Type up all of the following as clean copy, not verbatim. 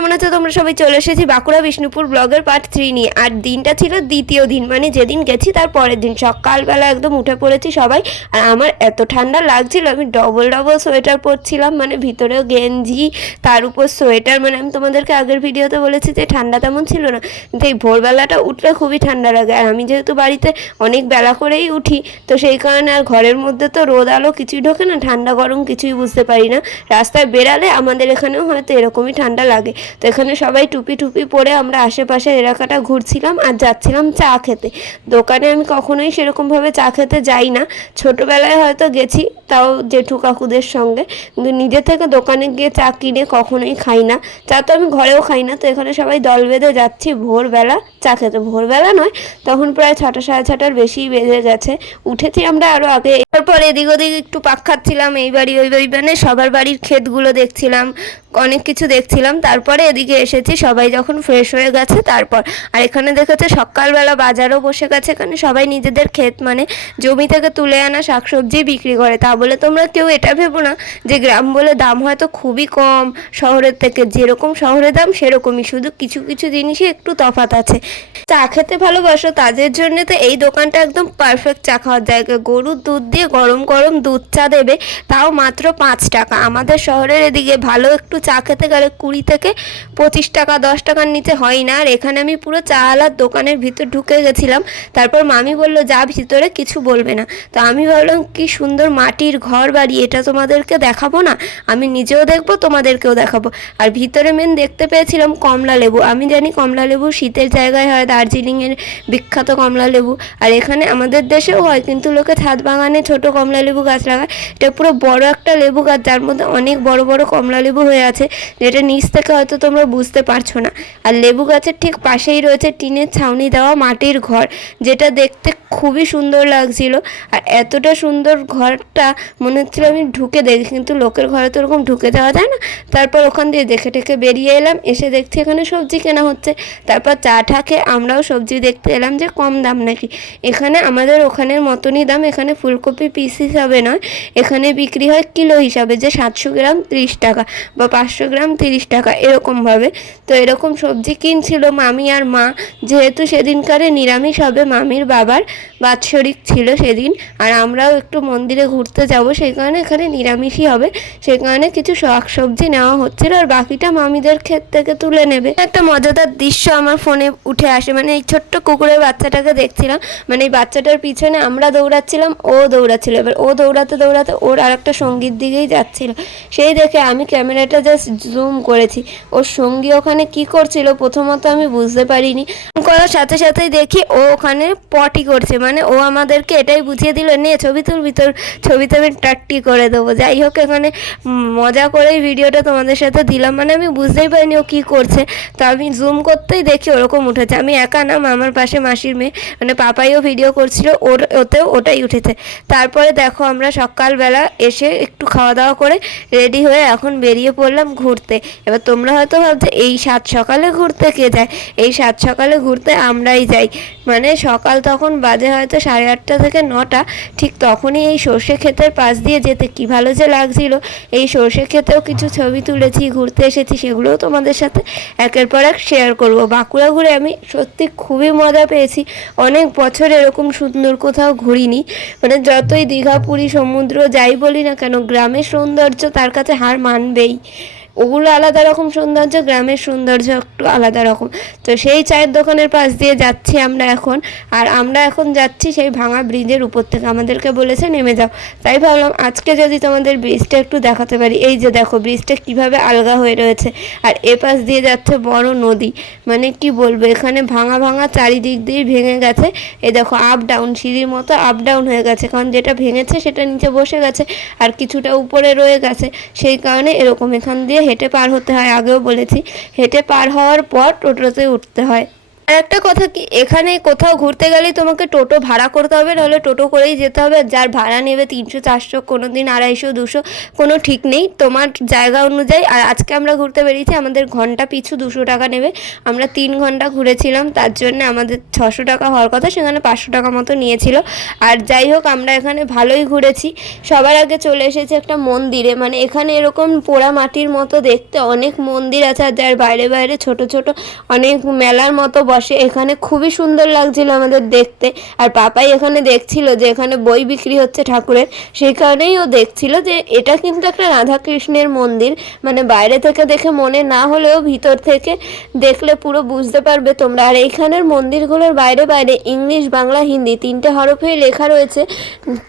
কেমন আছো তোমরা সবাই? চলে এসেছি বাঁকুড়া বিষ্ণুপুর ব্লগের পার্ট 3 নিয়ে। আর দিনটা ছিল দ্বিতীয় দিন, মানে যেদিন গেছি তার পরের দিন সকালবেলা একদম উঠে পড়েছি সবাই। আর আমার এত ঠান্ডা লাগছিল, আমি ডবল ডবল সোয়েটার পরছিলাম, মানে ভিতরেও গেঞ্জি তার উপর সোয়েটার। মানে আমি তোমাদেরকে আগের ভিডিওতে বলেছি যে ঠান্ডা তেমন ছিল না, কিন্তু এই ভোরবেলাটা উঠলে খুবই ঠান্ডা লাগে। আর আমি যেহেতু বাড়িতে অনেক বেলা করেই উঠি, তো সেই কারণে আর ঘরের মধ্যে তো রোদ আলো কিছুই ঢোকে না, ঠান্ডা গরম কিছুই বুঝতে পারি না। রাস্তায় বেরালে আমাদের এখানেও হয়তো এরকমই ঠান্ডা লাগে। তো এখানে সবাই টুপি টুপি পরে আমরা আশেপাশের এলাকাটা ঘুরছিলাম আর যাচ্ছিলাম চা খেতে। দোকানে আমি কখনোই সেরকমভাবে চা খেতে যাই না, ছোটোবেলায় হয়তো গেছি, তাও জেঠু কাকুদের সঙ্গে, কিন্তু নিজে থেকে দোকানে গিয়ে চা কিনে কখনোই খাই না। চা তো আমি ঘরেও খাই না। তো এখানে সবাই দল বেঁধে যাচ্ছি ভোরবেলা চা খেতে। ভোরবেলা নয়, তখন প্রায় 6টা সাড়ে 6টার বেশি বেজে গেছে। উঠেছি আমরা আরও আগে। তারপর এদিক ওদিক একটু পাক খাচ্ছিলাম, এই বাড়ি ওই বাড়ি, মানে সবার বাড়ির ক্ষেতগুলো দেখছিলাম, অনেক কিছু দেখছিলাম। তারপরে এদিকে এসেছি সবাই যখন ফ্রেশ হয়ে গেছে তারপর। আর এখানে দেখেছে সকালবেলা বাজারও বসে গেছে। এখানে সবাই নিজেদের ক্ষেত মানে জমি থেকে তুলে আনা শাকসবজি বিক্রি করে। তা বলে তোমরা কেউ এটা ভেবো না যে গ্রাম বলে দাম হয়তো খুবই কম শহরের থেকে। যেরকম শহরের দাম সেরকমই, শুধু কিছু কিছু জিনিসই একটু তফাৎ আছে। চা খেতে ভালোবাসো তাদের জন্য তো এই দোকানটা একদম পারফেক্ট চা খাওয়ার জায়গা। গরুর দুধ দিয়ে গরম গরম দুধ চা দেবে, তাও মাত্র 5 টাকা। আমাদের শহরের এদিকে ভালো একটু চা খেতে গেলে 20 থেকে 25 টাকা, 10 টাকার নিচে হয় না। আর এখানে আমি পুরো চাওয়ালার দোকানের ভিতর ঢুকে গেছিলাম। তারপর মামি বললো যা ভিতরে, কিছু বলবে না। তো আমি ভাবলাম কি সুন্দর মাটির ঘর বাড়ি, এটা তোমাদেরকে দেখাবো না, আমি নিজেও দেখবো তোমাদেরকেও দেখাবো। আর ভিতরে মেন দেখতে পেয়েছিলাম কমলা লেবু। আমি জানি কমলা লেবু শীতের জায়গায় হয়, দার্জিলিংয়ের বিখ্যাত কমলা লেবু। আর এখানে আমাদের দেশেও হয়, কিন্তু লোকে ছাদ বাগানে ছোট কমলা লেবু গাছ লাগায়। এটা পুরো বড় একটা লেবু গাছ, যার মধ্যে অনেক বড় বড় কমলা লেবু হয়ে আছে, যেটা নিচ থেকে হয়তো তোমরা বুঝতে পারছো না। আর লেবু গাছের ঠিক পাশেই রয়েছে টিনের ছাউনি দেওয়া মাটির ঘর, যেটা দেখতে খুবই সুন্দর লাগছিল। আর এতটা সুন্দর ঘরটা মনে হচ্ছিল আমি ঢুকে দেখি, কিন্তু লোকের ঘরে তো ওরকম ঢুকে যাওয়া যায় না। তারপর ওখান দিয়ে দেখে টেকে বেরিয়ে এলাম, এসে দেখছি এখানে সবজি কেনা হচ্ছে। তারপর চা ঠাকে আমরাও সবজি দেখতে এলাম যে কম দাম নাকি। এখানে আমাদের ওখানের মতনই দাম। এখানে ফুলকপি পিস হিসাবে নয়, এখানে বিক্রি হয় কিলো হিসাবে, যে 700 গ্রাম 30 টাকা বা 500 গ্রাম 30 টাকা এরকমভাবে। তো এরকম সবজি কিনছিল মামি আর মা, যেহেতু সেদিনকারে নিরামিষ হবে, মামির বাবার বাৎসরিক ছিল সেদিন। আর আমরাও একটু মন্দিরে ঘুরতে যাব, সেই কারণে এখানে নিরামিষই হবে, সেই কারণে কিছু শাক সবজি নেওয়া হচ্ছিল। আর বাকিটা মামিদের ক্ষেত থেকে তুলে নেবে। একটা মজাদার দৃশ্য আমার ফোনে উঠে আসে, মানে এই ছোট্ট কুকুরের বাচ্চাটাকে দেখছিলাম, মানে এই বাচ্চাটার পিছনে আমরা দৌড়াচ্ছিলাম, ও দৌড়াচ্ছিল। এবার ও দৌড়াতে দৌড়াতে ওর আর একটা সঙ্গীর দিকেই যাচ্ছিল। সেই দেখে আমি ক্যামেরাটা জাস্ট জুম করেছি, ওর সঙ্গী ওখানে কি করছিল প্রথমত আমি বুঝতে পারিনি। করার সাথে সাথেই দেখি ও ওখানে পটি করছে, মানে ও আমাদেরকে এটাই বুঝিয়ে দিল নে ছবি তুল, ভিতর ছবিতে আমি টাট্টি করে দেবো। যাই হোক, এখানে মজা করেই ভিডিওটা তোমাদের সাথে দিলাম, মানে আমি বুঝতেই পারিনি ও কী করছে। তো আমি জুম করতেই দেখি ওরকম উঠেছে। আমি একা না, আমার পাশে মাসির মেয়ে মানে পাপাইও ভিডিও করছিল, ওতেও ওটাই উঠেছে। তারপরে দেখো আমরা সকালবেলা এসে একটু খাওয়া দাওয়া করে রেডি হয়ে এখন বেরিয়ে পড়লাম ঘুরতে। এবার তোমরা হয়তো ভাবছো এই সাত সকালে ঘুরতে কে যায়? এই সাত সকালে ঘুরতে আমরাই যাই। মানে সকাল তখন বাজে হয়তো 8:30 থেকে 9টা, ঠিক তখনই এই সর্ষে ক্ষেতের পাশ দিয়ে যেতে কী ভালো যে লাগছিল। এই সর্ষে ক্ষেতেও কিছু ছবি তুলেছি, ঘুরতে এসেছি, সেগুলোও তোমাদের সাথে একের পর এক শেয়ার করব। বাঁকুড়া ঘুরে আমি সত্যি খুবই মজা পেয়েছি। অনেক বছর এরকম সুন্দর কোথাও ঘুরিনি। মানে যতই দীঘা পুরী সমুদ্র যাই বলি না কেন, গ্রামের সৌন্দর্য তার কাছে হার মানবেই। ওগুলো আলাদা রকম সৌন্দর্য, গ্রামের সৌন্দর্য একটু আলাদা রকম। তো সেই চায়ের দোকানের পাশ দিয়ে যাচ্ছি আমরা এখন। আর আমরা এখন যাচ্ছি সেই ভাঙা ব্রিজের উপর থেকে, আমাদেরকে বলেছে নেমে যাও। তাই ভাবলাম আজকে যদি তোমাদের ব্রিজটা একটু দেখাতে পারি। এই যে দেখো ব্রিজটা কীভাবে আলগা হয়ে রয়েছে, আর এ পাশ দিয়ে যাচ্ছে বড় নদী। মানে কি বলবো, এখানে ভাঙা ভাঙা চারিদিক দিয়ে ভেঙে গেছে। এই দেখো আপ ডাউন, সিঁড়ির মতো আপ ডাউন হয়ে গেছে, কারণ যেটা ভেঙেছে সেটা নিচে বসে গেছে আর কিছুটা উপরে রয়ে গেছে, সেই কারণে এরকম। এখান দিয়ে হেঁটে পার হতে হয়, আগেও বলেছি। হেঁটে পার হওয়ার পর টোটোতে উঠতে হয়। আর একটা কথা কি, এখানে কোথাও ঘুরতে গেলেই তোমাকে টোটো ভাড়া করতে হবে, নাহলে টোটো করেই যেতে হবে। যার ভাড়া নেবে 300-400, কোনো দিন 250-200, কোনো ঠিক নেই, তোমার জায়গা অনুযায়ী। আর আজকে আমরা ঘুরতে বেরিয়েছি, আমাদের ঘন্টা পিছু 200 টাকা নেবে। আমরা 3 ঘন্টা ঘুরেছিলাম, তার জন্য আমাদের 600 টাকা হওয়ার কথা, সেখানে 500 টাকা মতো নিয়েছিল। আর যাই হোক, আমরা এখানে ভালোই ঘুরেছি। সবার আগে চলে এসেছি একটা মন্দিরে, মানে এখানে এরকম পোড়া মাটির মতো দেখতে অনেক মন্দির আছে, আর যার বাইরে বাইরে ছোট ছোট অনেক মেলার মতো বসে। এখানে খুবই সুন্দর লাগছিল আমাদের দেখতে। আর পাপাই এখানে দেখছিল যে এখানে বই বিক্রি হচ্ছে ঠাকুরের, সেই কারণেই ও দেখছিল যে এটা কিন্তু একটা রাধাকৃষ্ণের মন্দির। মানে বাইরে থেকে দেখে মনে না হলেও ভিতর থেকে দেখলে পুরো বুঝতে পারবে তোমরা। আর এইখানের মন্দিরগুলোর বাইরে বাইরে ইংলিশ, বাংলা, হিন্দি 3টে হরফেই লেখা রয়েছে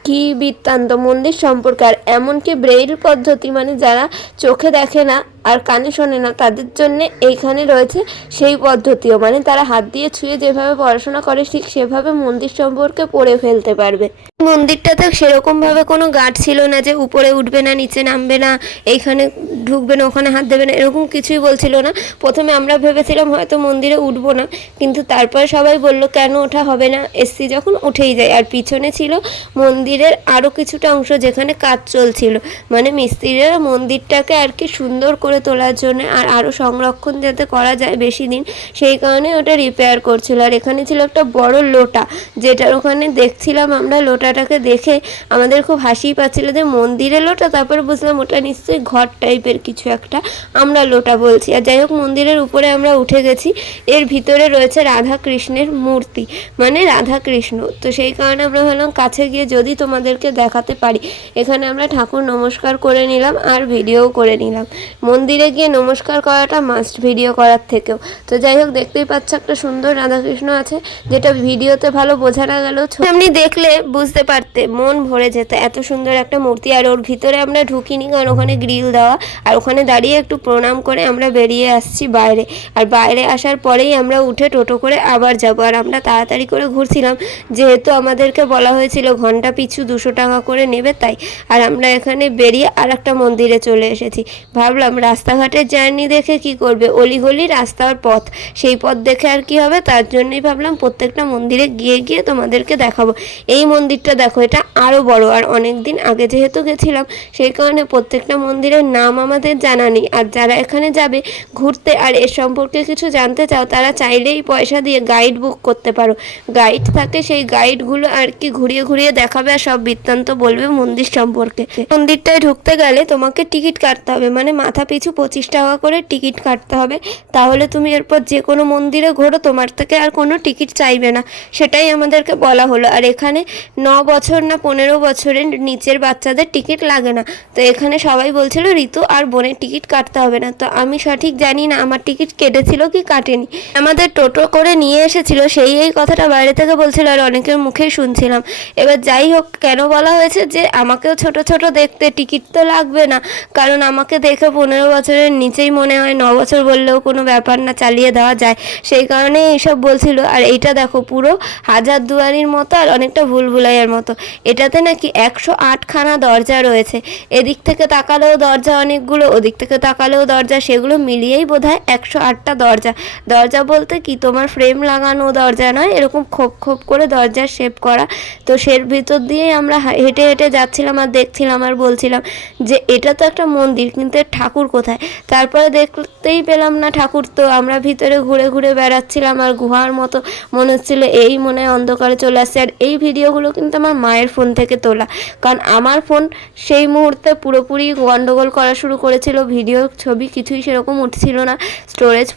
কি বৃত্তান্ত মন্দির সম্পর্কে। আর এমনকি ব্রেইল পদ্ধতি, মানে যারা চোখে দেখে না আর কানে শোনে না তাদের জন্য এইখানে রয়েছে সেই পদ্ধতিও, মানে তারা হাত দিয়ে ছুঁয়ে যেভাবে পড়াশোনা করে ঠিক সেভাবে মন্দির সম্পর্কে পড়ে ফেলতে পারবে। মন্দিরটাতে সেরকমভাবে কোনো গার্ড ছিল না যে উপরে উঠবে না, নিচে নামবে না, এইখানে ঢুকবে না, ওখানে হাত দেবে না, এরকম কিছুই বলছিল না। প্রথমে আমরা ভেবেছিলাম হয়তো মন্দিরে উঠবো না, কিন্তু তারপর সবাই বলল কেন ওঠা হবে না, এসছি যখন উঠেই যায়। আর পিছনে ছিল মন্দিরের আরও কিছুটা অংশ যেখানে কাজ চলছিল, মানে মিস্ত্রিরা মন্দিরটাকে আর কি সুন্দর করে তোলার জন্য আর আরও সংরক্ষণ যাতে করা যায় বেশি দিন, সেই কারণে ওটা রিপেয়ার করছিল। আর এখানে ছিল একটা বড় লোটা, যেটার ওখানে দেখছিলাম আমরা, লোটাটাকে দেখে আমাদের খুব হাসি পাচ্ছিল যে মন্দিরে লোটা, তারপরে বুঝলাম ওটা নিশ্চয়ই ঘর টাইপের কিছু একটা, আমরা লোটা বলছি। আর যাই হোক, মন্দিরের উপরে আমরা উঠে গেছি। এর ভিতরে রয়েছে রাধা কৃষ্ণের মূর্তি, মানে রাধা কৃষ্ণ। তো সেই কারণে আমরা ভাবলাম কাছে গিয়ে যদি তোমাদেরকে দেখাতে পারি। এখানে আমরা ঠাকুর নমস্কার করে নিলাম আর ভিডিও করে নিলাম। মন্দিরে গিয়ে নমস্কার করাটা মাস্ট ভিডিও করার থেকেও। তো যাই হোক, দেখতেই পাচ্ছ একটা সুন্দর রাধাকৃষ্ণ আছে, যেটা ভিডিওতে ভালো বোঝা না গেলেও এমনি দেখলে বুঝতে পারতে, মন ভরে যেত, এত সুন্দর একটা মূর্তি। আর ওর ভিতরে আমরা ঢুকিনি, কারণ ওখানে গ্রিল দেওয়া, আর ওখানে দাঁড়িয়ে একটু প্রণাম করে আমরা বেরিয়ে আসছি বাইরে। আর বাইরে আসার পরেই আমরা উঠে টোটো করে আবার যাব। আর আমরা তাড়াতাড়ি করে ঘুরছিলাম, যেহেতু আমাদেরকে বলা হয়েছিল ঘন্টা পিছু 200 টাকা করে নেবে, তাই। আর আমরা এখানে বেরিয়ে আর একটা মন্দিরে চলে এসেছি। ভাবলাম রাস্তাঘাটের জার্নি দেখে কি করবে, অলিগলি রাস্তার পথ, সেই পথ দেখে আর কি হবে, তার জন্যই ভাবলাম প্রত্যেকটা মন্দিরে গিয়ে গিয়ে তোমাদেরকে দেখাবো। এই মন্দিরটা দেখো, এটা আরও বড়। আর অনেক দিন আগে যেহেতু গেছিলাম, সেই কারণে প্রত্যেকটা মন্দিরের নাম আমাদের জানা নেই। আর যারা এখানে যাবে ঘুরতে আর এর সম্পর্কে কিছু জানতে চাও, তারা চাইলেই পয়সা দিয়ে গাইড বুক করতে পারো। গাইড থাকে, সেই গাইডগুলো আর কি ঘুরিয়ে ঘুরিয়ে দেখাবে আর সব বৃত্তান্ত বলবে মন্দির সম্পর্কে। মন্দিরটায় ঢুকতে গেলে তোমাকে টিকিট কাটতে হবে, মানে মাথা পিছু 25 টাকা করে টিকিট কাটতে হবে। তাহলে তুমি এরপর যে কোনো মন্দিরে ঘোরো, তোমার থেকে আর কোনো টিকিট চাইবে না, সেটাই আমাদেরকে বলা হলো। আর এখানে 9 বছর না 15 বছরের নিচের বাচ্চাদের টিকিট লাগে না। তো এখানে সবাই বলছিল ঋতু আর বোনের টিকিট কাটতে হবে না। তো আমি সঠিক জানি না আমার টিকিট কেটেছিল কি কাটেনি। আমাদের টোটো করে নিয়ে এসেছিল, সেই এই কথাটা বাইরে থেকে বলছিল আর অনেকের মুখেই শুনছিলাম। এবার যাই হোক, কেন বলা হয়েছে যে আমাকেও ছোট ছোট দেখতে, টিকিট তো লাগবে না, কারণ আমাকে দেখে 15 বছরের নিচেই মনে হয়, 9 বছর বললেও কোনো ব্যাপার না, চালিয়ে দেওয়া যায়, সেই কারণে এইসব বলছিল। আর এইটা দেখো, পুরো হাজারদুয়ারির মতো আর অনেকটা ভুলভুলাইয়ার মতো। এটাতে নাকি 108খানা দরজা রয়েছে, এদিক থেকে তাকালেও দরজা অনেকগুলো, ওদিক থেকে তাকালেও দরজা, সেগুলো মিলিয়েই বোধহয় 108টা দরজা। দরজা বলতে কি, তোমার ফ্রেম লাগানো দরজা নয়, এরকম খোপ খোপ করে দরজার শেপ করা। তো সের ভিতর দিয়েই আমরা হেঁটে হেঁটে যাচ্ছিলাম আর দেখছিলাম আর বলছিলাম যে এটা তো একটা মন্দির, কিন্তু এর ঠাকুর কোথায়। তারপরে দেখতেই পেলাম না ঠাকুর, তো আমরা ভিতরে ঘুরে ঘুরে বেড়াচ্ছিলাম আর গুহার মতো মনে হচ্ছিলো, এই মনে হয় অন্ধকারে চলে আসছে। আর এই ভিডিওগুলো কিন্তু আমার মায়ের ফোন থেকে তোলা, কারণ আমার ফোন সেই মুহূর্তে পুরোপুরি গন্ডগোল করা শুরু করেছিল, ভিডিও ছবি কিছুই সেরকম উঠছিল না, স্টোরেজ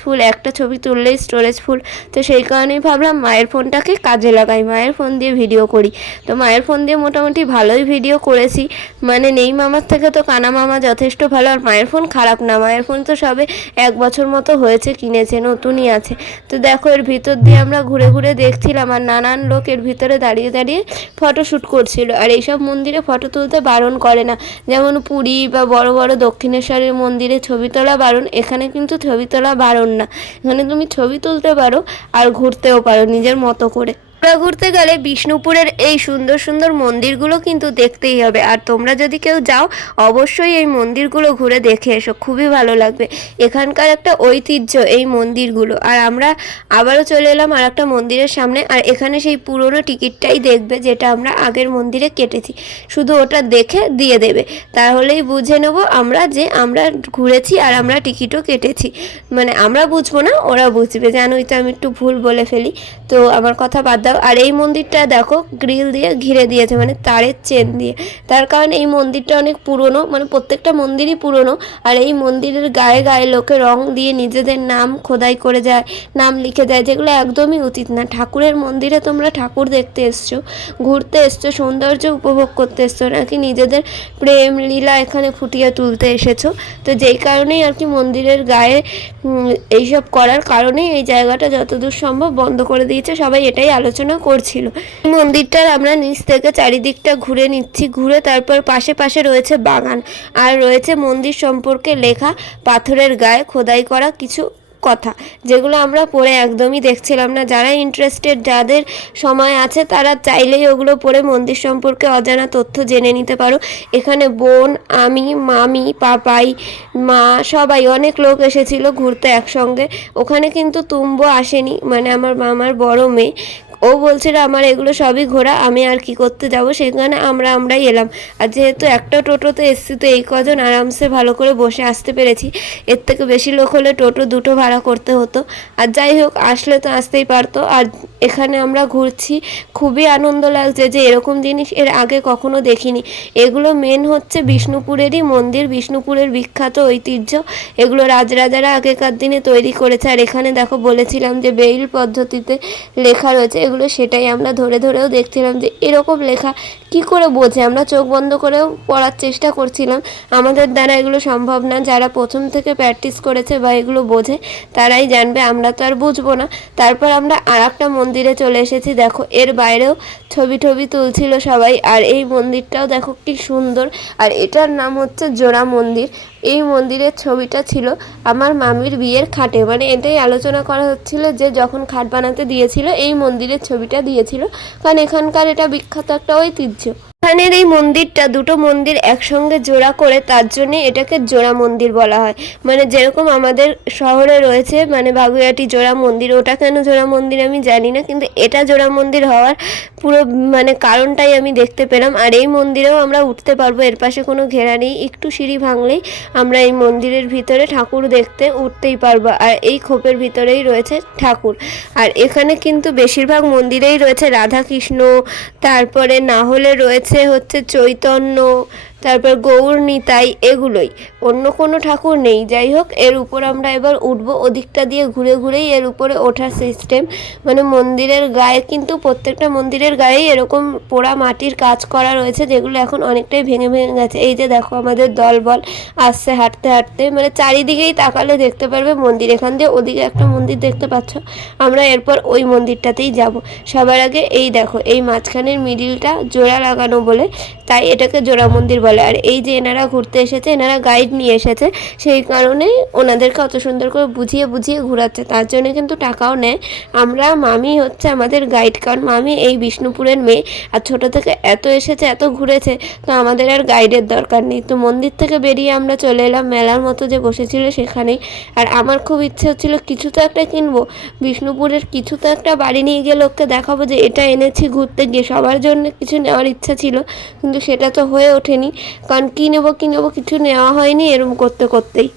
ফুল, একটা ছবি তুললেই স্টোরেজ ফুল। তো সেই কারণেই ভাবলাম মায়ের ফোনটাকে কাজে লাগাই, মায়ের ফোন দিয়ে ভিডিও করি। তো মায়ের ফোন দিয়ে মোটামুটি ভালোই ভিডিও করেছি, মানে নেই মামার থেকে তো কানা মামা যথেষ্ট ভালো। আর মায়ের ফোন খারাপ না, মায়ের ফোন তো সবে 1 বছর মতো হয়েছে কিনেছে, নতুনই আছে। তো দেখো, এর ভিতর দিয়ে আমরা ঘুরে ঘুরে দেখছিলাম আর নানান লোক এর ভিতরে দাঁড়িয়ে দাঁড়িয়ে ফটোশ্যুট করছিল। আর এইসব মন্দিরে ফটো তুলতে বারণ করে না, যেমন পুরী বা বড় বড় দক্ষিণেশ্বরের মন্দিরে ছবি তোলা বারণ, এখানে কিন্তু ছবি তোলা বারণ না। এখানে তুমি ছবি তুলতে পারো আর ঘুরতেও পারো নিজের মতো করে। আমরা ঘুরতে গেলে বিষ্ণুপুরের এই সুন্দর সুন্দর মন্দিরগুলো কিন্তু দেখতেই হবে। আর তোমরা যদি কেউ যাও অবশ্যই এই মন্দিরগুলো ঘুরে দেখে এসো, খুবই ভালো লাগবে। এখানকার একটা ঐতিহ্য এই মন্দিরগুলো। আর আমরা আবারও চলে এলাম আর একটা মন্দিরের সামনে। আর এখানে সেই পুরনো টিকিটটাই দেখবে যেটা আমরা আগের মন্দিরে কেটেছি, শুধু ওটা দেখে দিয়ে দেবে, তাহলেই বুঝে নেব আমরা যে আমরা ঘুরেছি আর আমরা টিকিটও কেটেছি। মানে আমরা বুঝবো না, ওরা বুঝবে। জানোই তো আমি একটু ভুল বলে ফেলি, তো আমার কথা বাদ দাও। আর এই মন্দিরটা দেখো গ্রিল দিয়ে ঘিরে দিয়েছে, মানে তারের চেন দিয়ে। তার কারণ এই মন্দিরটা অনেক পুরনো, মানে প্রত্যেকটা মন্দিরই পুরনো। আর এই মন্দিরের গায়ে গায়ে লোকে রং দিয়ে নিজেদের নাম খোদাই করে যায়, নাম লিখে যায়, যেগুলো একদমই উচিত না। ঠাকুরের মন্দিরে তোমরা ঠাকুর দেখতে এসছো, ঘুরতে এসছো, সৌন্দর্য উপভোগ করতে এসছো, নাকি নিজেদের প্রেম লীলা এখানে ফুটিয়ে তুলতে এসেছো। তো যেই কারণেই আর কি মন্দিরের গায়ে এইসব করার কারণেই এই জায়গাটা যতদূর সম্ভব বন্ধ করে দিয়েছে। সবাই এটাই আলোচনা করছিল। মন্দিরটার আমরা নিচ থেকে চারিদিকটা ঘুরে নিচ্ছি, ঘুরে তারপর পাশে পাশে রয়েছে বাগান, আর রয়েছে মন্দির সম্পর্কে লেখা পাথরের গায়ে খোদাই করা কিছু কথা, যেগুলো আমরা পড়ে একদমই দেখছিলাম না। যারা ইন্টারেস্টেড, যাদের সময় আছে, তারা চাইলেই ওগুলো পড়ে মন্দির সম্পর্কে অজানা তথ্য জেনে নিতে পারো। এখানে বোন, আমি, মামি, পাপাই, মা, সবাই অনেক লোক এসেছিল ঘুরতে একসঙ্গে। ওখানে কিন্তু তুম্বো আসেনি, মানে আমার মামার বড় মেয়ে। ও বলছিল আমার এগুলো সবই ঘোরা, আমি আর কি করতে যাব, সেখানে আমরাই এলাম। আর যেহেতু একটা টোটোতে এসছি, তো এই কজন আরামসে ভালো করে বসে আসতে পেরেছি। এর থেকে বেশি লোক হলে টোটো দুটো ভাড়া করতে হতো। আর যাই হোক, আসলে তো আসতেই পারতো। আর এখানে আমরা ঘুরছি, খুবই আনন্দ লাগছে যে এরকম জিনিস এর আগে কখনো দেখিনি। এগুলো মেন হচ্ছে বিষ্ণুপুরেরই মন্দির, বিষ্ণুপুরের বিখ্যাত ঐতিহ্য। এগুলো রাজরাজারা আগেকার দিনে তৈরি করেছে। আর এখানে দেখো বলেছিলাম যে বেইল পদ্ধতিতে লেখা রয়েছে, এগুলো সেটাই আমরা ধরে ধরেও দেখছিলাম যে এরকম লেখা কি করে বোঝে। আমরা চোখ বন্ধ করেও পড়ার চেষ্টা করছিলাম, আমাদের দ্বারা এগুলো সম্ভব না। যারা প্রথম থেকে প্র্যাকটিস করেছে বা এগুলো বোঝে তারাই জানবে, আমরা তো আর বুঝবো না। তারপর আমরা আর একটা মন্দিরে চলে এসেছি। দেখো এর বাইরেও ছবি টবি তুলছিল সবাই। আর এই মন্দিরটাও দেখো কি সুন্দর। আর এটার নাম হচ্ছে জোড়া মন্দির। এই মন্দিরের ছবিটা ছিল আমার মামির বিয়ের খাটে, মানে এটাই আলোচনা করা হচ্ছিল যে যখন খাট বানাতে দিয়েছিল এই মন্দিরের ছবিটা দিয়েছিল, কারণ এখানকার এটা বিখ্যাত একটা ঐতিহ্য। এখানের এই মন্দিরটা দুটো মন্দির একসঙ্গে জোড়া করে, তার জন্যে এটাকে জোড়া মন্দির বলা হয়। মানে যেরকম আমাদের শহরে রয়েছে মানে বাগুইআটি জোড়া মন্দির, ওটা কেন জোড়া মন্দির আমি জানি না, কিন্তু এটা জোড়া মন্দির হওয়ার পুরো মানে কারণটাই আমি দেখতে পেলাম। আর এই মন্দিরেও আমরা উঠতে পারবো, এর পাশে কোনো ঘেরা নেই, একটু সিঁড়ি ভাঙলেই আমরা এই মন্দিরের ভিতরে ঠাকুর দেখতে উঠতেই পারবো। আর এই খোপের ভিতরেই রয়েছে ঠাকুর। আর এখানে কিন্তু বেশিরভাগ মন্দিরেই রয়েছে রাধাকৃষ্ণ, তারপরে না হলে রয়েছে হচ্ছে চৈতন্য, তারপর গৌর নিতাই, এগুলোই, অন্য কোনো ঠাকুর নেই। যাই হোক, এর উপর আমরা এবার উঠবো, ওদিকটা দিয়ে ঘুরে ঘুরেই এর উপরে ওঠার সিস্টেম। মানে মন্দিরের গায়ে কিন্তু প্রত্যেকটা মন্দিরের গায়েই এরকম পোড়া মাটির কাজ করা রয়েছে, যেগুলো এখন অনেকটাই ভেঙে ভেঙে গেছে। এই যে দেখো আমাদের দলবল আসছে হাঁটতে হাঁটতে, মানে চারিদিকেই তাকালে দেখতে পারবে মন্দির। এখান দিয়ে ওদিকে একটা মন্দির দেখতে পাচ্ছ, আমরা এরপর ওই মন্দিরটাতেই যাব। সবার আগে এই দেখো, এই মাঝখানের মিডিলটা জোড়া লাগানো বলে তাই এটাকে জোড়া মন্দির বলে। আর এই যে এনারা ঘুরতে এসেছে, এনারা গাইড নিয়ে এসেছে, সেই কারণে ওনাদেরকে অত সুন্দর করে বুঝিয়ে বুঝিয়ে ঘোরাচ্ছে, তার জন্য কিন্তু টাকাও নেয়। আমরা, মামি হচ্ছে আমাদের গাইড, কারণ মামি এই বিষ্ণুপুরের মেয়ে, আর ছোট থেকে এত এসেছে, এত ঘুরেছে, তো আমাদের আর গাইডের দরকার নেই। তো মন্দির থেকে বেরিয়ে আমরা চলে এলাম মেলার মতো যে বসেছিল সেখানেই। আর আমার খুব ইচ্ছে হচ্ছিল কিছু তো একটা কিনবো, বিষ্ণুপুরের কিছু তো একটা বাড়ি নিয়ে গিয়ে লোককে দেখাবো যে এটা এনেছি ঘুরতে গিয়ে। সবার জন্য কিছু নেওয়ার ইচ্ছা ছিল, কিন্তু সেটা তো হয়ে ওঠেনি, কারণ কী নেবো কিছু নেওয়া হয়নি। এরম করতে করতেই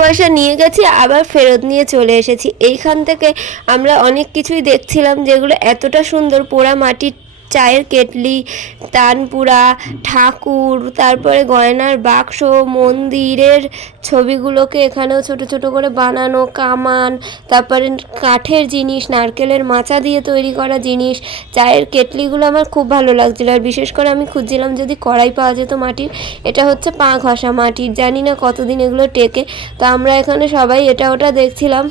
পয়সা নিয়ে গেছি, আবার ফেরত নিয়ে চলে এসেছি। এইখান থেকে আমরা অনেক কিছুই দেখছিলাম যেগুলো এতটা সুন্দর, পোড়া মাটির চায়ের কেটলি, তানপুরা, ঠাকুর, তারপরে গয়নার বাক্স, মন্দিরের ছবিগুলোকে এখানেও ছোট ছোট করে বানানো, কামান, তারপরে কাঠের জিনিস, নারকেলের মাচা দিয়ে তৈরি করা জিনিস, চায়ের কেটলিগুলো আমার খুব ভালো লাগছিলো। আর বিশেষ করে আমি খুঁজছিলাম যদি কড়াই পাওয়া যেত মাটির। এটা হচ্ছে পা ঘষা মাটির, জানি না কতদিন এগুলো টেকে। তো আমরা এখানে সবাই এটা ওটা দেখছিলাম।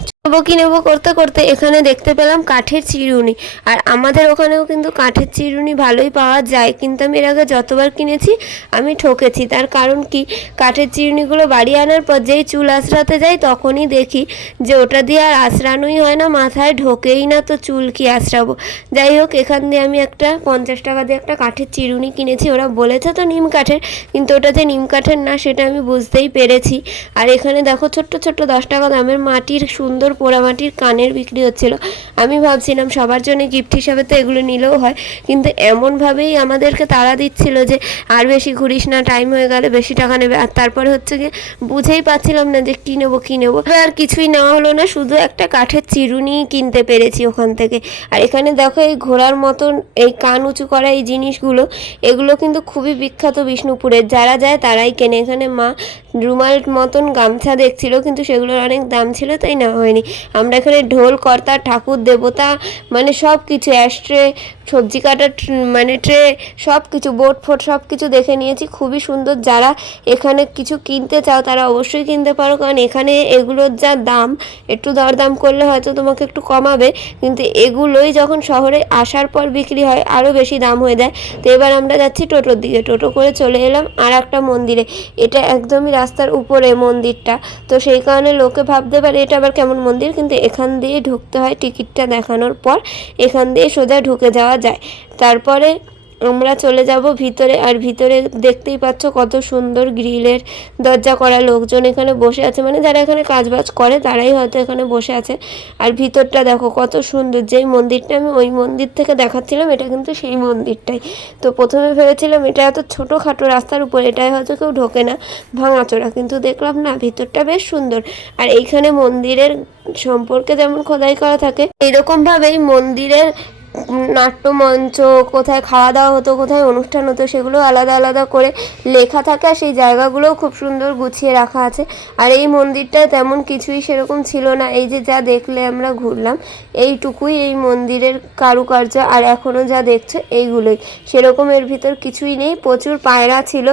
নেবো করতে করতে এখানে দেখতে পেলাম কাঠের চিরুনি। আর আমাদের ওখানেও কিন্তু কাঠের চিরুনি ভালোই পাওয়া যায়, কিন্তু আমি এর আগে যতবার কিনেছি আমি ঠকেছি। তার কারণ কি, কাঠের চিরুনিগুলো বাড়ি আনার পর যেই চুল আঁচড়াতে যাই তখনই দেখি যে ওটা দিয়ে আর আঁচড়ানোই হয় না, মাথায় ঢোকেই না, তো চুল কি আঁচড়াবো। যাই হোক, এখান দিয়ে আমি একটা 50 টাকা দিয়ে একটা কাঠের চিরুনি কিনেছি। ওরা বলেছে তো নিম কাঠের, কিন্তু ওটা যে নিম কাঠের না সেটা আমি বুঝতেই পেরেছি। আর এখানে দেখো ছোট্ট ছোট্ট 10 টাকা দামের মাটির সুন্দর পোড়ামাটির কানের বিক্রি হচ্ছিল। আমি ভাবছিলাম সবার জন্য গিফট হিসাবে তো এগুলো নিলেও হয়, কিন্তু এমনভাবেই আমাদেরকে তাড়া দিচ্ছিল যে আর বেশি ঘুরিস না, টাইম হয়ে গেলে বেশি টাকা নেবে। আর তারপরে হচ্ছে গিয়ে বুঝেই পাচ্ছিলাম না যে কী নেবো কী নেবো। আর কিছুই নেওয়া হলো না, শুধু একটা কাঠের চিরুনি কিনতে পেরেছি ওখান থেকে। আর এখানে দেখো এই ঘোড়ার মতন এই কান উঁচু করা এই জিনিসগুলো, এগুলো কিন্তু খুবই বিখ্যাত বিষ্ণুপুরের, যারা যায় তারাই কেনে। এখানে মা রুমাল মতন গামছা দেখছিল, কিন্তু সেগুলোর অনেক দাম ছিল তাই নেওয়া হয়নি। আমরা এখানে ঢোল, কর্তা, ঠাকুর, দেবতা মানে সব কিছু, অ্যাস্ট্রে, সবজি কাটার মানে ট্রে, সব কিছু, বোট ফোট সব কিছু দেখে নিয়েছি। খুবই সুন্দর। যারা এখানে কিছু কিনতে চাও তারা অবশ্যই কিনতে পারো, কারণ এখানে এগুলোর যা দাম, একটু দরদাম করলে হয়তো তোমাকে একটু কমাবে, কিন্তু এগুলোই যখন শহরে আসার পর বিক্রি হয় আরও বেশি দাম হয়ে যায়। তো এবার আমরা যাচ্ছি টোটোর দিকে, টোটো করে চলে এলাম আর একটা মন্দিরে। এটা একদমই রাস্তার উপরে মন্দিরটা, তো সেই কারণে লোকে ভাবতে পারে এটা আবার কেমন মন্দির, কিন্তু এখান দিয়ে ঢুকতে হয় টিকিটটা দেখানোর পর, এখান দিয়ে সোজা ঢুকে যাওয়া যায়। তারপরে আমরা চলে যাব ভিতরে। আর ভিতরে দেখতেই পাচ্ছ কত সুন্দর গ্রিলের দরজা করা, লোকজন এখানে বসে আছে, মানে যারা এখানে কাজবাজ করে তারাই হয়তো এখানে বসে আছে। আর ভিতরটা দেখো কত সুন্দর। যেই মন্দিরটা আমি ওই মন্দির থেকে দেখাচ্ছিলাম, এটা কিন্তু সেই মন্দিরটাই। তো প্রথমে ভেবেছিলাম এটা এত ছোটোখাটো রাস্তার উপর, এটাই হয়তো কেউ ঢোকে না, ভাঙাচোরা, কিন্তু দেখলাম না, ভিতরটা বেশ সুন্দর। আর এইখানে মন্দিরের সম্পর্কে যেমন খোদাই করা থাকে, এইরকমভাবেই মন্দিরের নাট্যমঞ্চ, কোথায় খাওয়া দাওয়া হতো, কোথায় অনুষ্ঠান হতো, সেগুলো আলাদা আলাদা করে লেখা থাকে। আর সেই জায়গাগুলোও খুব সুন্দর গুছিয়ে রাখা আছে। আর এই মন্দিরটায় তেমন কিছুই সেরকম ছিল না, এই যে যা দেখলে আমরা ঘুরলাম এইটুকুই এই মন্দিরের কারুকার্য। আর এখনও যা দেখছো এইগুলোই, সেরকম এর ভিতর কিছুই নেই। প্রচুর পায়রা ছিল,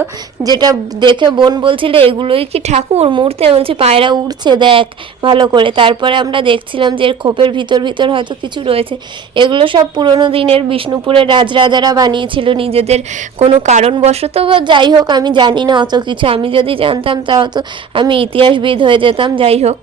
যেটা দেখে বোন বলছিল এগুলোই কি ঠাকুর মূর্তি, বলছি পায়রা উড়ছে দেখ ভালো করে। তারপরে আমরা দেখছিলাম যে এর খোপের ভিতর ভিতর হয়তো কিছু রয়েছে। এগুলো সব পুরোনো দিনের বিষ্ণুপুরের রাজরাজারা বানিয়েছিল নিজেদের কোনো কারণবশত, বা যাই হোক আমি জানি না অত কিছু। আমি যদি জানতাম তাও তো আমি ইতিহাসবিদ হয়ে যেতাম। যাই হোক,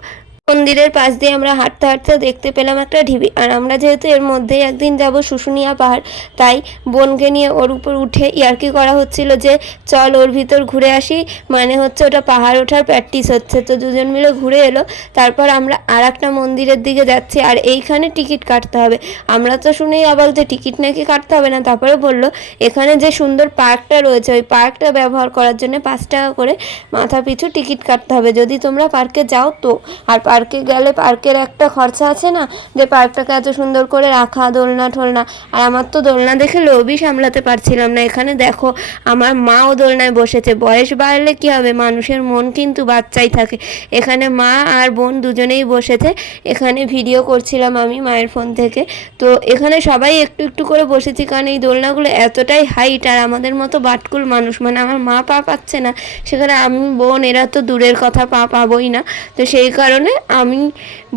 মন্দিরের পাশ দিয়ে আমরা হাঁটতে হাঁটতে দেখতে পেলাম একটা ঢিবি। আর আমরা যেহেতু এর মধ্যেই একদিন যাব শুশুনিয়া পাহাড়, তাই বোনকে নিয়ে ওর উপর উঠে ইয়ার্কি করা হচ্ছিল যে চল ওর ভিতর ঘুরে আসি, মানে হচ্ছে ওটা পাহাড় ওঠার প্র্যাকটিস হচ্ছে। তো দুজন মিলে ঘুরে এলো। তারপর আমরা আর একটা মন্দিরের দিকে যাচ্ছি, আর এইখানে টিকিট কাটতে হবে। আমরা তো শুনেই অবাক যে টিকিট নাকি কাটতে হবে না। তারপরে বললো এখানে যে সুন্দর পার্কটা রয়েছে, ওই পার্কটা ব্যবহার করার জন্য 5 টাকা করে মাথা পিছু টিকিট কাটতে হবে যদি তোমরা পার্কে যাও। তো আর পার্কে গেলে পার্কের একটা খরচা আছে না, যে পার্কটাকে এত সুন্দর করে রাখা, দোলনা ঠোলনা। আর আমার তো দোলনা দেখে লোভই সামলাতে পারছিলাম না। এখানে দেখো আমার মাও দোলনায় বসেছে। বয়স বাড়লে কি হবে, মানুষের মন কিন্তু বাচ্চাই থাকে। এখানে মা আর বোন দুজনেই বসেছে। এখানে ভিডিও করছিলাম আমি মায়ের ফোন থেকে। তো এখানে সবাই একটু একটু করে বসেছি, কারণ এই দোলনাগুলো এতটাই হাইট, আর আমাদের মতো বাটকুল মানুষ, মানে আমার মা পা পাচ্ছে না, সেখানে আমি বোন এরা তো দূরের কথা, পা পাবোই না। তো সেই কারণে আমি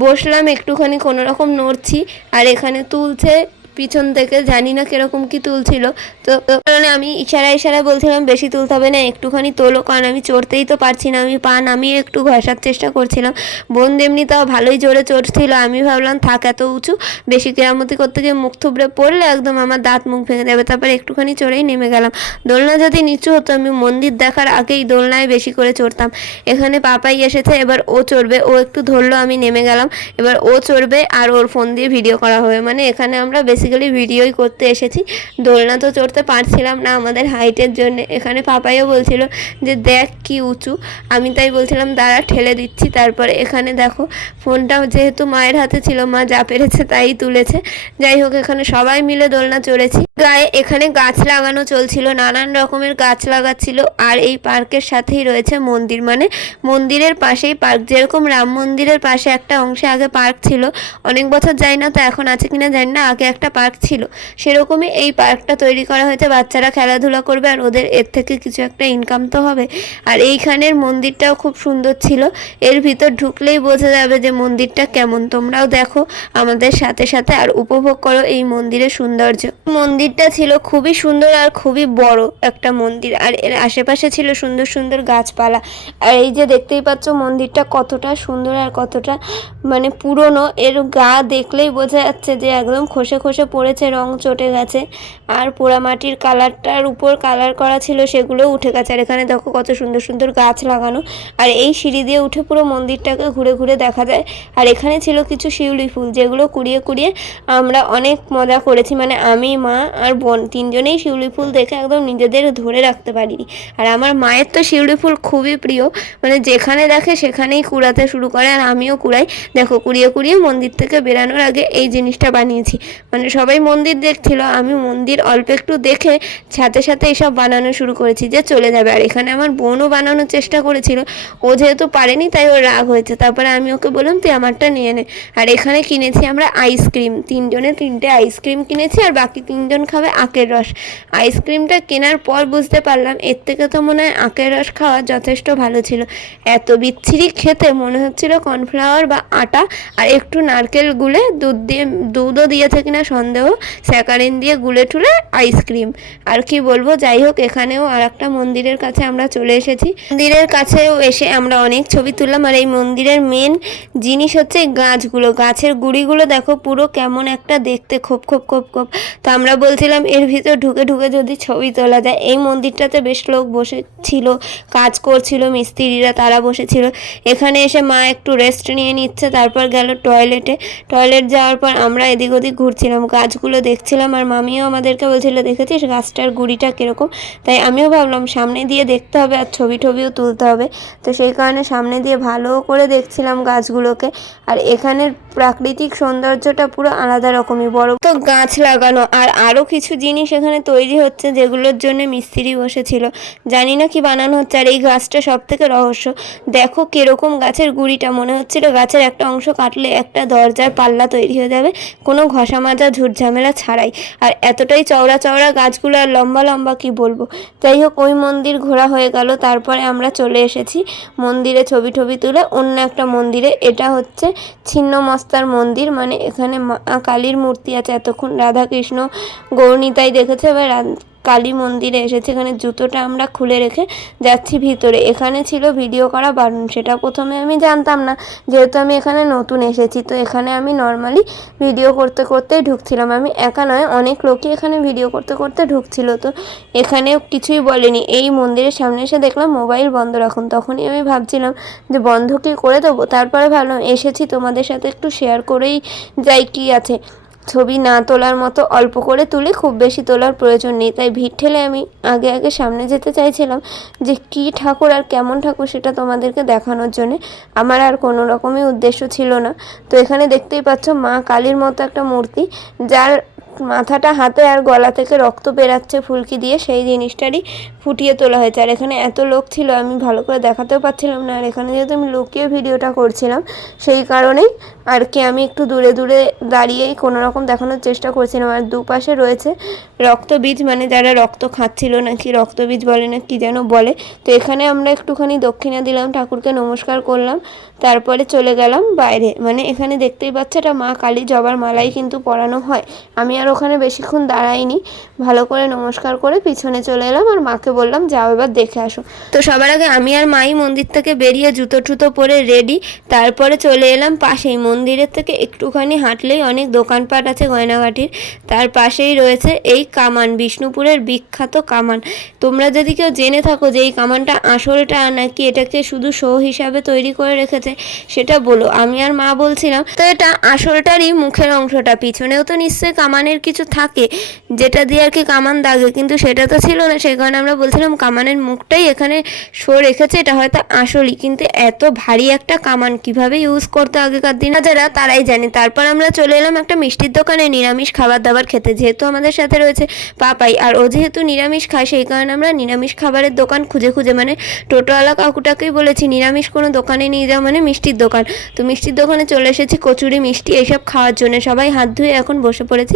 বসলাম একটুখানি, কোনো রকম নড়ছি। আর এখানে তুলছে পিছন থেকে, জানি না কিরকম কি তুলছিল। তো কারণে আমি ইশারায় বলছিলাম বেশি তুলতে হবে না, একটুখানি তোলো, কারণ আমি চড়তেই তো পারছি না। আমি পা নামিয়ে একটু ঘষার চেষ্টা করছিলাম। বোন এমনি তাও ভালোই জোরে চড়ছিল। আমি ভাবলাম থাক এত উঁচু, বেশি কেরামতি করতে গিয়ে মুখ থুবড়ে পড়লে একদম আমার দাঁত মুখ ভেঙে যাবে। তারপরে একটুখানি চড়েই নেমে গেলাম। দোলনা যদি নিচু হতো, আমি মন্দির দেখার আগেই দোলনায় বেশি করে চড়তাম। এখানে পাপাই এসেছে, এবার ও চড়বে। ও একটু ধরলো, আমি নেমে গেলাম। এবার ও চড়বে আর ওর ফোন দিয়ে ভিডিও করা হবে। মানে এখানে আমরা বেসিক্যালি ভিডিওই করতে এসেছি। দোলনা তো চড়তে পারছিলাম না আমাদের হাইটের জন্য। এখানে পাপাইও বলছিল যে দেখ কি উঁচু, আমি তাই বলছিলাম দাঁড়া ঠেলে দিচ্ছি। তারপরে এখানে দেখো ফোনটা যেহেতু মায়ের হাতে ছিল, মা যা পেরেছে তাই তুলেছে। যাই হোক, এখানে সবাই মিলে দোলনা চড়েছি। গায়ে এখানে গাছ লাগানো চলছিল, নানান রকমের গাছ লাগাচ্ছিল। আর এই পার্কের সাথেই রয়েছে মন্দির, মানে মন্দিরের পাশেই পার্ক। যেরকম রাম মন্দিরের পাশে একটা অংশে আগে পার্ক ছিল, অনেক বছর যাই না তো এখন আছে কিনা জানি না, আগে একটা পার্ক ছিল, সেরকমই এই পার্কটা তৈরি করা হয়েছে। বাচ্চারা খেলাধুলা করবে আর ওদের এর থেকে কিছু একটা ইনকাম তো হবে। আর এইখানের মন্দিরটাও খুব সুন্দর ছিল, এর ভিতর ঢুকলেই বোঝা যাবে যে মন্দিরটা কেমন। তোমরাও দেখো আমাদের সাথে সাথে আর উপভোগ করো এই মন্দিরের সৌন্দর্য। মন্দিরটা ছিল খুবই সুন্দর আর খুবই বড় একটা মন্দির, আর এর আশেপাশে ছিল সুন্দর সুন্দর গাছপালা। আর এই যে দেখতেই পাচ্ছ মন্দিরটা কতটা সুন্দর আর কতটা মানে পুরনো, এর গা দেখলেই বোঝা যাচ্ছে যে একদম খসে খসে পড়েছে, রং চটে গেছে। আর পোড়ামাটির কালারটার উপর কালার করা ছিল সেগুলো উঠে গেছে। আর এখানে দেখো কত সুন্দর সুন্দর গাছ লাগানো, আর এই সিঁড়ি দিয়ে উঠে পুরো মন্দিরটাকে ঘুরে ঘুরে দেখা যায়। আর এখানে ছিল কিছু শিউলি ফুল, যেগুলো কুড়িয়ে কুড়িয়ে আমরা অনেক মজা করেছি, মানে আমি, মা আর বোন তিনজনেই শিউলি ফুল দেখে একদম নিজেদের ধরে রাখতে পারিনি। আর আমার মায়ের তো শিউলি ফুল খুবই প্রিয়, মানে যেখানে দেখে সেখানেই কুড়াতে শুরু করে, আর আমিও কুড়াই। দেখো কুড়িয়ে কুড়িয়ে মন্দির থেকে বেরানোর আগে এই জিনিসটা বানিয়েছি। মানে সবাই মন্দির দেখছিল, আমি মন্দির অল্প একটু দেখে সাথে সাথে এসব বানানো শুরু করেছি যে চলে যাবে। আর এখানে আমার বোনও বানানোর চেষ্টা করেছিল, ও যেহেতু পারেনি তাই ওর রাগ হয়েছে। তারপরে আমি ওকে বললাম তুই আমারটা নিয়ে নে। আর এখানে কিনেছি আমরা আইসক্রিম, তিনজনে তিনটে আইসক্রিম কিনেছি, আর বাকি তিনজন খাবে আখের রস। আইসক্রিমটা কেনার পর বুঝতে পারলাম এর থেকে তো মনে হয় আখের রস খাওয়া যথেষ্ট ভালো ছিল। এত বিচ্ছিরি খেতে, মনে হচ্ছিল কর্নফ্লাওয়ার বা আটা আর একটু নারকেল গুলে দুধও দিয়েছে কিনা সন্দেহ, স্যাকারিন দিয়ে গুলে টুলে আইসক্রিম। আর কি বলবো, যাই হোক এখানেও আর একটা মন্দিরের কাছে আমরা চলে এসেছি। মন্দিরের কাছেও এসে আমরা অনেক ছবি তুললাম। আর এই মন্দিরের মেন জিনিস হচ্ছে গাছগুলো, গাছের গুঁড়িগুলো দেখো পুরো কেমন একটা দেখতে, খোপ খোপ খোপ খোপ। তো আমরা বলছিলাম এর ভিতর ঢুকে ঢুকে যদি ছবি তোলা যায়। এই মন্দিরটাতে বেশ লোক বসেছিল, কাজ করছিল মিস্ত্রিরা, তারা বসেছিল। এখানে এসে মা একটু রেস্ট নিয়ে নিচ্ছে, তারপর গেল টয়লেটে। টয়লেট যাওয়ার পর আমরা এদিক ওদিক ঘুরছিলাম, গাছগুলো দেখছিলাম। আর মামিও আমাদেরকে বলছিল দেখেছিস গাছটার গুঁড়িটা কীরকম। তাই আমিও ভাবলাম সামনে দিয়ে দেখতে হবে আর ছবি টবিও তুলতে হবে, তো সেই কারণে সামনে দিয়ে ভালো করে দেখছিলাম গাছগুলোকে। আর এখানের প্রাকৃতিক সৌন্দর্যটা পুরো আলাদা রকমই, বড় তো গাছ লাগানো। আর আরও কিছু জিনিস এখানে তৈরি হচ্ছে যেগুলোর জন্য মিস্ত্রি বসেছিল, জানি না কি বানানো হচ্ছে। আর এই গাছটা সব থেকে রহস্য, দেখো কিরকম গাছের গুঁড়িটা, মনে হচ্ছিল গাছের একটা অংশ কাটলে একটা দরজার পাল্লা তৈরি হয়ে যাবে, কোনো ঘষা মাজা ঝুট ঝামেলা ছাড়াই। আর এতটাই চওড়া চওড়া গাছগুলো আর লম্বা লম্বা, কি বলবো। যাই হোক ওই মন্দির ঘোরা হয়ে গেল, তারপরে আমরা চলে এসেছি মন্দিরে ছবি টবি তুলে অন্য একটা মন্দিরে। এটা হচ্ছে ছিন্নমস্তার মন্দির, মানে এখানে মা কালীর মূর্তি আছে। এতক্ষণ রাধাকৃষ্ণ গৌরনীতাই দেখেছে, এবার কালী মন্দিরে এসেছে। এখানে জুতোটা আমরা খুলে রেখে যাচ্ছি ভিতরে। এখানে ছিল ভিডিও করা বারণ, সেটা প্রথমে আমি জানতাম না, যেহেতু আমি এখানে নতুন এসেছি। তো এখানে আমি নর্মালি ভিডিও করতে করতেই ঢুকছিলাম, আমি একা নয়, অনেক লোকই এখানে ভিডিও করতে করতে ঢুকছিল। তো এখানে কিছুই বলেনি। এই মন্দিরের সামনে এসে দেখলাম মোবাইল বন্ধ রাখুন, তখনই আমি ভাবছিলাম যে বন্ধ কি করে দেবো। তারপরে ভাবলাম এসেছি তোমাদের সাথে একটু শেয়ার করেই যাই কি আছে। ছবি না তোলার মতো অল্প করে তুলি, খুব বেশি তোলার প্রয়োজন নেই। তাই ভিড় ঠেলে আমি আগে আগে সামনে যেতে চাইছিলাম যে কী ঠাকুর আর কেমন ঠাকুর সেটা তোমাদেরকে দেখানোর জন্যে, আমার আর কোনো রকমই উদ্দেশ্য ছিল না। তো এখানে দেখতেই পাচ্ছ মা কালীর মতো একটা মূর্তি, যার মাথাটা হাতে আর গলা থেকে রক্ত বেরাচ্ছে ফুলকি দিয়ে, সেই জিনিসটারই ফুটিয়ে তোলা হয়েছে। আর এখানে এত লোক ছিল আমি ভালো করে দেখাতেও পাচ্ছিলাম না। আর এখানে যেহেতু আমি লুকিয়ে ভিডিওটা করছিলাম সেই কারণেই আর কি আমি একটু দূরে দূরে দাঁড়িয়েই কোনো রকম দেখানোর চেষ্টা করছিলাম। আর দুপাশে রয়েছে রক্তবীজ, মানে যারা রক্ত খাচ্ছিল নাকি রক্তবীজ বলে না কি যেন বলে। তো এখানে আমরা একটুখানি দক্ষিণা দিলাম, ঠাকুরকে নমস্কার করলাম, তারপরে চলে গেলাম বাইরে। মানে এখানে দেখতেই পাচ্ছ এটা মা কালী জবার মালাই কিন্তু পরানো হয়। আমি আর ওখানে বেশিক্ষণ দাঁড়াইনি, ভালো করে নমস্কার করে পিছনে চলে এলাম আর মাকে বললাম যাও এবার দেখে আসো। তো সবার আগে আমি আর মাই মন্দির থেকে বেরিয়ে জুতো টুতো পরে রেডি, তারপরে চলে এলাম পাশেই, মন্দিরের থেকে একটুখানি হাঁটলেই অনেক দোকানপাট আছে গয়নাগাটির। তার পাশেই রয়েছে এই কামান, বিষ্ণুপুরের বিখ্যাত কামান। তোমরা যদি কেউ জেনে থাকো যে এই কামানটা আসলটা নাকি এটাকে শুধু শো হিসাবে তৈরি করে রেখেছে সেটা বলো। আমি আর মা বলছিলাম তো এটা আসলটারই মুখের অংশটা, পিছনেও তো নিশ্চয়ই কামানের কিছু থাকে যেটা দিয়ে আর কি কামান দাগে, কিন্তু সেটা তো ছিল না। সেই কারণে আমরা বলছিলাম কামানের মুখটাই এখানে শো রেখেছে, এটা হয়তো আসলই। কিন্তু এত ভারী একটা কামান কিভাবে ইউজ করতো আগেকার দিনে যারা তারাই জানে। তারপর আমরা চলে এলাম একটা মিষ্টির দোকানে নিরামিষ খাবার দাবার খেতে, যেহেতু আমাদের সাথে রয়েছে পাপাই, আর ও যেহেতু নিরামিষ খায় সেই কারণে আমরা নিরামিষ খাবারের দোকান খুঁজে খুঁজে মানে টোটোওয়ালা কাকুটাকেই বলেছি নিরামিষ কোনো দোকানে নিয়ে যাও, মানে মিষ্টির দোকান। তো মিষ্টির দোকানে চলে এসেছি কচুরি মিষ্টি এইসব খাওয়ার জন্য। সবাই হাত ধুয়ে এখন বসে পড়েছি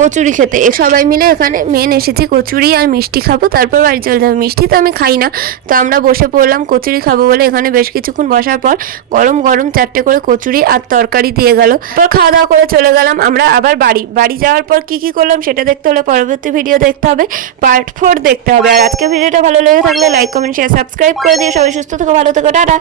কচুরি খেতে। সবাই মিলে এখানে মেন এসেছি কচুরি আর মিষ্টি খাবো, তারপর বাড়ি চলে যাবো। মিষ্টি তো আমি খাই না, তো আমরা বসে পড়লাম কচুরি খাবো বলে। এখানে বেশ কিছুক্ষণ বসার পর গরম গরম 4টে করে কচুরি আর তরকারি দিয়ে গেল। তারপর খাওয়া দাওয়া করে চলে গেলাম আমরা আবার বাড়ি যাওয়ার পর কি করলাম সেটা দেখতে হলে পরবর্তী ভিডিও দেখতে হবে, পার্ট 4 দেখতে হবে। আর আজকে ভিডিওটা ভালো লেগে থাকলে লাইক কমেন্ট শেয়ার সাবস্ক্রাইব করে দিয়ে সবাই সুস্থ থেকো, ভালো থেকো, টাটা।